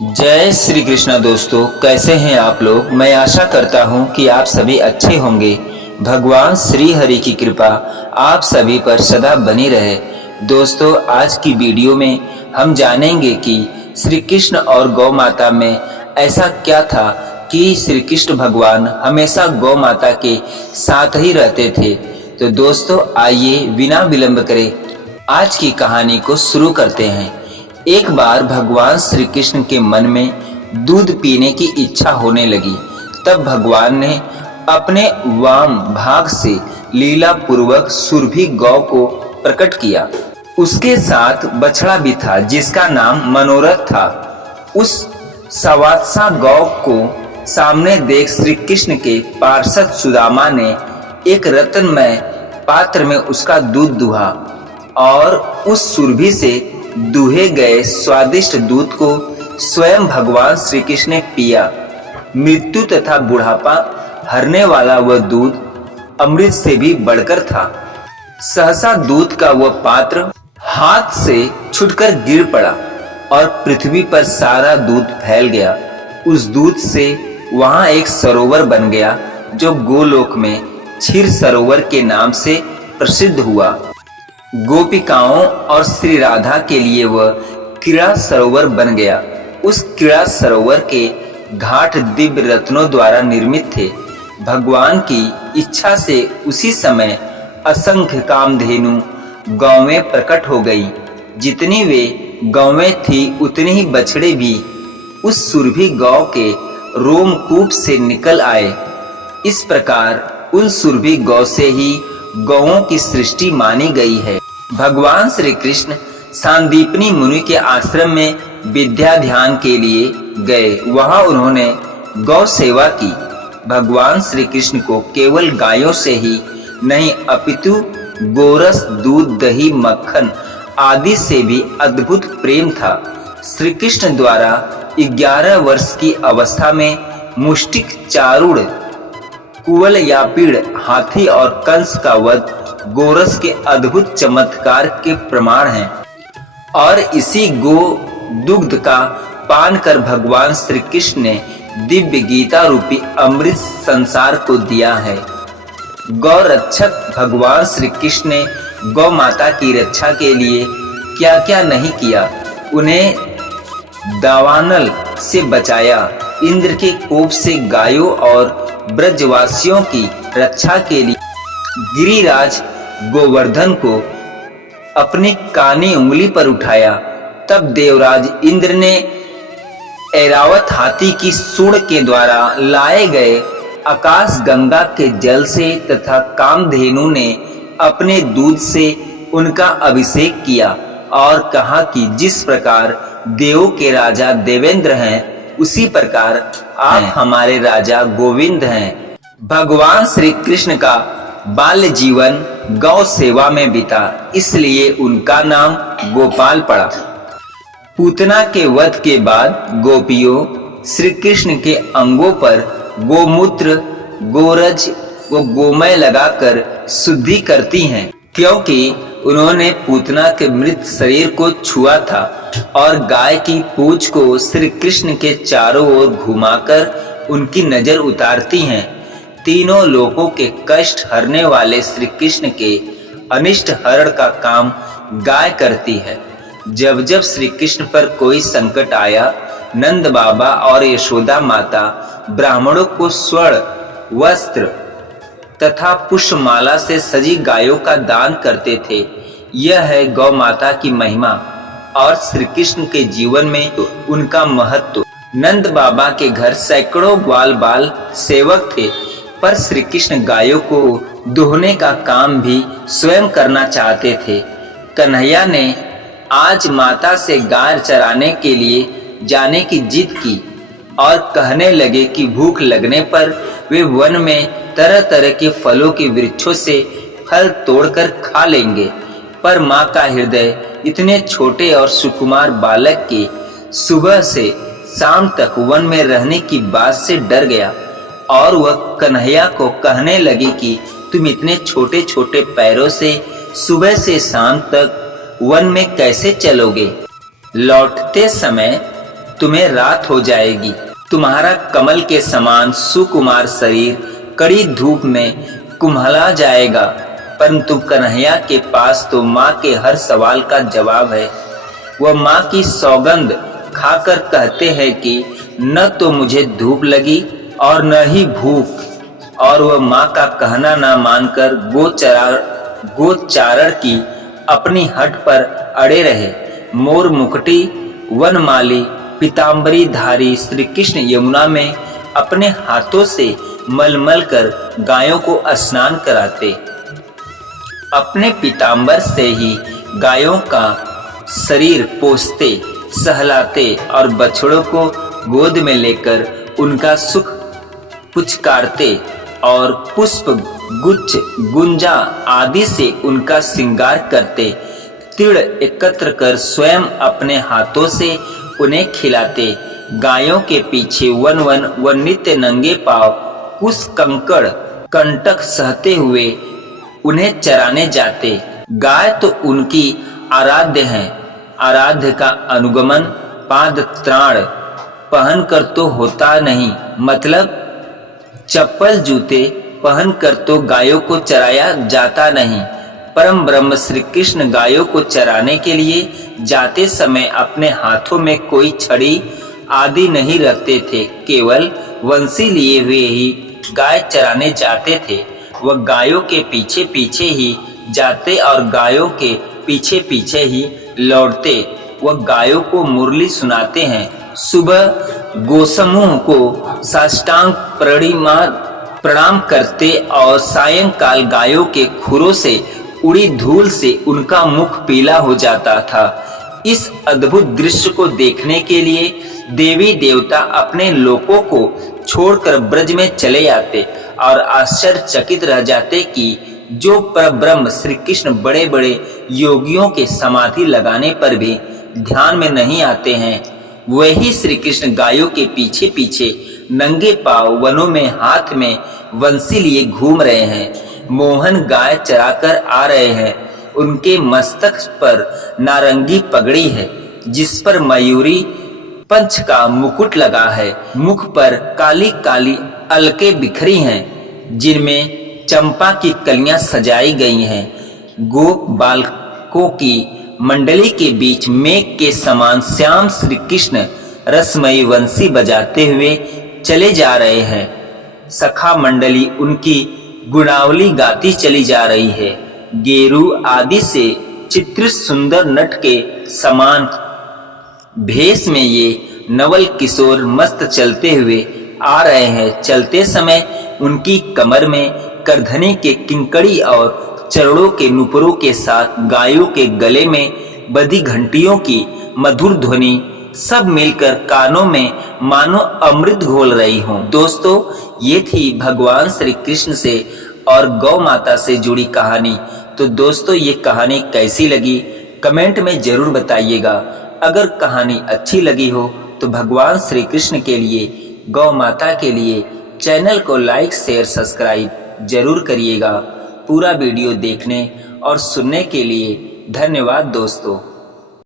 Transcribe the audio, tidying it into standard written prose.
जय श्री कृष्णा दोस्तों, कैसे हैं आप लोग। मैं आशा करता हूं कि आप सभी अच्छे होंगे। भगवान श्री हरि की कृपा आप सभी पर सदा बनी रहे। दोस्तों, आज की वीडियो में हम जानेंगे कि श्री कृष्ण और गौ माता में ऐसा क्या था कि श्री कृष्ण भगवान हमेशा गौ माता के साथ ही रहते थे। तो दोस्तों, आइए बिना विलंब करे आज की कहानी को शुरू करते हैं। एक बार भगवान श्री कृष्ण के मन में दूध पीने की इच्छा होने लगी। तब भगवान ने अपने वाम भाग से लीला पूर्वक सुरभि गौ को प्रकट किया। उसके साथ बछड़ा भी था जिसका नाम मनोरथ था। उस सवात्सा गौ को सामने देख श्री कृष्ण के पार्षद सुदामा ने एक रत्नमय पात्र में उसका दूध दुहा और उस सुरभि से दुहे गए स्वादिष्ट दूध को स्वयं भगवान श्री कृष्ण ने पिया। मृत्यु तथा बुढ़ापा हरने वाला वह दूध अमृत से भी बढ़कर था। सहसा दूध का वह पात्र हाथ से छूटकर गिर पड़ा और पृथ्वी पर सारा दूध फैल गया। उस दूध से वहां एक सरोवर बन गया जो गोलोक में क्षीर सरोवर के नाम से प्रसिद्ध हुआ। गोपिकाओं और श्री राधा के लिए वह क्रीड़ा सरोवर बन गया। उस क्रीड़ा सरोवर के घाट दिव्य रत्नों द्वारा निर्मित थे। भगवान की इच्छा से उसी समय असंख्य कामधेनु गौवें प्रकट हो गई। जितनी वे गौवें थी उतनी ही बछड़े भी उस सुरभि गौ के रोमकूप से निकल आए। इस प्रकार उन सुरभि गौ से ही गौओं की सृष्टि मानी गई है। भगवान श्री कृष्ण सांदीपनी मुनि के आश्रम में विद्या ध्यान के लिए गए। वहां उन्होंने गौ सेवा की। भगवान श्री कृष्ण को केवल गायों से ही नहीं अपितु गोरस, दूध, दही, मक्खन आदि से भी अद्भुत प्रेम था। श्री कृष्ण द्वारा 11 वर्ष की अवस्था में मुष्टिक, चारूढ़, कुवल या पीड़, हाथी और कंस का वध गोरस के अद्भुत चमत्कार के प्रमाण हैं। और इसी गो दुग्ध का पान कर भगवान श्री कृष्ण ने दिव्य गीता रूपी अमृत संसार को दिया है। गौ रक्षक भगवान श्री कृष्ण ने गौ माता की रक्षा के लिए क्या क्या नहीं किया। उन्हें दावानल से बचाया, इंद्र के कोप से गायों और ब्रजवासियों की रक्षा के लिए गिरिराज गोवर्धन को अपनी कानी उंगली पर उठाया। तब देवराज इंद्र ने ऐरावत हाथी की सूंड के द्वारा लाए गए आकाश गंगा के जल से तथा कामधेनु ने अपने दूध से उनका अभिषेक किया और कहा कि जिस प्रकार देवों के राजा देवेंद्र हैं उसी प्रकार आप हमारे राजा गोविंद हैं। भगवान श्री कृष्ण का बाल्य जीवन गौ सेवा में बीता, इसलिए उनका नाम गोपाल पड़ा। पूतना के वध के बाद गोपियों श्री कृष्ण के अंगों पर गोमूत्र, गोरज व गोमय लगाकर शुद्धि करती हैं, क्योंकि उन्होंने पूतना के मृत शरीर को छुआ था। और गाय की पूंछ को श्री कृष्ण के चारों ओर घुमाकर उनकी नजर उतारती हैं। तीनों लोकों के कष्ट हरने वाले श्री कृष्ण के अनिष्ट हरण का काम गाय करती है। जब जब श्री कृष्ण पर कोई संकट आया, नंद बाबा और यशोदा माता ब्राह्मणों को स्वर्ण, वस्त्र तथा पुष्पमाला से सजी गायों का दान करते थे। यह है गौ माता की महिमा और श्री कृष्ण के जीवन में उनका महत्व। नंद बाबा के घर सैकड़ों ग्वाल बाल सेवक थे, पर श्री कृष्ण गायों को दुहने का काम भी स्वयं करना चाहते थे। कन्हैया ने आज माता से गाय चराने के लिए जाने की जिद की और कहने लगे कि भूख लगने पर वे वन में तरह तरह के फलों के वृक्षों से फल तोड़कर खा लेंगे। पर माँ का हृदय इतने छोटे और सुकुमार बालक के सुबह से शाम तक वन में रहने की बात से डर गया और वह कन्हैया को कहने लगी कि तुम इतने छोटे छोटे पैरों से सुबह से शाम तक वन में कैसे चलोगे। लौटते समय तुम्हें रात हो जाएगी। तुम्हारा कमल के समान सुकुमार शरीर कड़ी धूप में कुम्हला जाएगा। परंतु कन्हैया के पास तो माँ के हर सवाल का जवाब है। वह माँ की सौगंध खाकर कहते हैं कि न तो मुझे धूप लगी और न ही भूख, और वह माँ का कहना न मानकर गोचारण की अपनी हट पर अड़े रहे। मोर मुकुटी वनमाली पीताम्बरी धारी श्री कृष्ण यमुना में अपने हाथों से मलमल कर गायों को स्नान कराते। अपने पीताम्बर से ही गायों का शरीर पोंछते, सहलाते और बछड़ों को गोद में लेकर उनका सुख पुचकारते और पुष्प गुच्छ गुंजा आदि से उनका श्रृंगार करते। तिड़ एकत्र कर स्वयं अपने हाथों से उन्हें खिलाते। गायों के पीछे वन वन व नित्य नंगे पांव कुछ कंकड़ कंटक सहते हुए उन्हें चराने जाते। गाय तो उनकी आराध्य है। आराध्य का अनुगमन पाद त्राण पहन कर तो होता नहीं, मतलब चप्पल जूते पहन कर तो गायों को चराया जाता नहीं। परम ब्रह्म श्री कृष्ण गायों को चराने के लिए जाते समय अपने हाथों में कोई छड़ी आदि नहीं रखते थे, केवल वंशी लिए हुए ही गाय चराने जाते थे। वह गायों के पीछे पीछे ही जाते और गायों के पीछे पीछे ही लौटते। वह गायों को मुरली सुनाते हैं। सुबह गोसमूह को साष्टांग प्रणाम करते और सायंकाल गायों के खुरों से उड़ी धूल से उनका मुख पीला हो जाता था। इस अद्भुत दृश्य को देखने के लिए देवी देवता अपने लोकों को छोड़कर ब्रज में चले आते और आश्चर्यचकित रह जाते कि जो परब्रह्म श्री कृष्ण बड़े बड़े योगियों के समाधि लगाने पर भी ध्यान में नहीं आते हैं, वही श्री कृष्ण गायों के पीछे पीछे नंगे पांव वनों में हाथ में वंशी लिए घूम रहे हैं। मोहन गाय चराकर आ रहे हैं। उनके मस्तक पर नारंगी पगड़ी है जिस पर मयूरी पंच का मुकुट लगा है। मुख पर काली काली अलके बिखरी हैं जिनमें चंपा की कलियां सजाई गई हैं। गोप बालकों की मंडली के बीच मेघ के समान श्याम श्री कृष्ण रसमयी वंशी बजाते हुए चले जा रहे हैं। सखा मंडली उनकी गुणावली गाती चली जा रही है। गेरू आदि से चित्रित सुंदर नट के समान भेष में ये नवल किशोर मस्त चलते हुए आ रहे हैं। चलते समय उनकी कमर में करधनी के किंकड़ी और चरणों के नुपुरों के साथ गायों के गले में बधी घंटियों की मधुर ध्वनि सब मिलकर कानों में मानो अमृत घोल रही हो। दोस्तों, ये थी भगवान श्री कृष्ण से और गौ माता से जुड़ी कहानी। तो दोस्तों, ये कहानी कैसी लगी कमेंट में जरूर बताइएगा। अगर कहानी अच्छी लगी हो तो भगवान श्री कृष्ण के लिए, गौ माता के लिए चैनल को लाइक शेयर सब्सक्राइब जरूर करिएगा। पूरा वीडियो देखने और सुनने के लिए धन्यवाद दोस्तों।